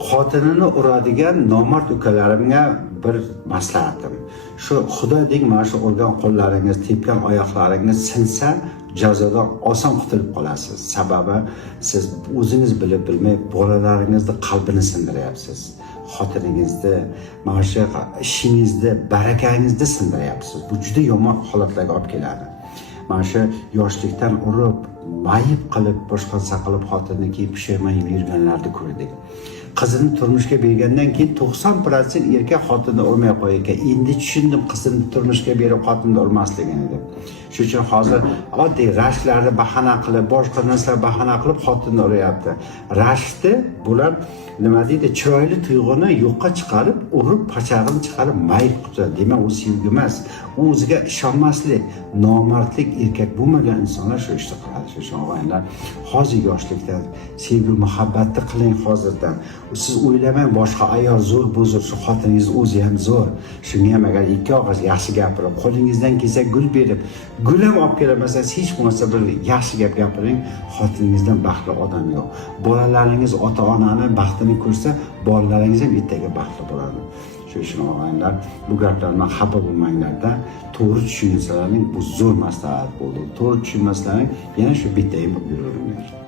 xotinini uradigan nomard ukalarimga bir maslahatim. Shu Xudoydek mana shu urgan qo'llaringiz, tepgan oyoqlaringizni sinsa, jazodan oson qutulib qolasiz. Sababi siz o'zingiz bilib bilmay bolalaringizni qalbini sindiryapsiz. Xotiningizni, mana shu ishingizni, barakangizni sindiryapsiz. Bu juda yomon holatlarga olib keladi. Mana shu yoshlikdan urib, mayib qilib, boshqa qilib xotinni kiyib pishirmay yurganlarni ko'rdik. Qizini turmushga bergandan keyin 90% erkak xotinni urmay qo'yar ekan. Endi tushundim qizini turmushga berib xotinni urmasligini deb. Shuning uchun hozir oddiy rashklarni bahona qilib, boshqa narsalar bahona qilib xotinni uryapti. Rashkni bular nima deydi, chiroyli tuyg'uni yo'qqa chiqarib, urib, pachag'ini chiqarib mayib qiladi. Demak, u sevgi emas. U o'ziga ishonmaslik, nomardlik erkak bo'lmagan insonlar shu ishni qiladi. Shu uchun og'aylar, hozir yoshlikdan sevgi, muhabbatni qiling hozirdan. Siz o'ylamang boshqa ayol zo'r bo'zur, shu xotiningiz o'zi ham zo'r. Shunga ham agar ikki og'iz yaxshi gapirib, qo'lingizdan kelsa gul berib, gul ham olib kelmasangiz hech bo'lmasa bir yaxshi gap gapiring, xotiningizdan baxtli odam yo'q. Bolalaringiz ota-onani baxtini ko'rsa, bolalaringiz ham ertaga baxtli bo'ladi. Shu uchun og'aylar, bu gaplardan xafa bo'lmanglarda, to'g'ri tushunsalarning bu zo'r maslahat bo'ldi. To'g'ri tushunmaslaring yana shu bittayim bo'lib yuraveringlar.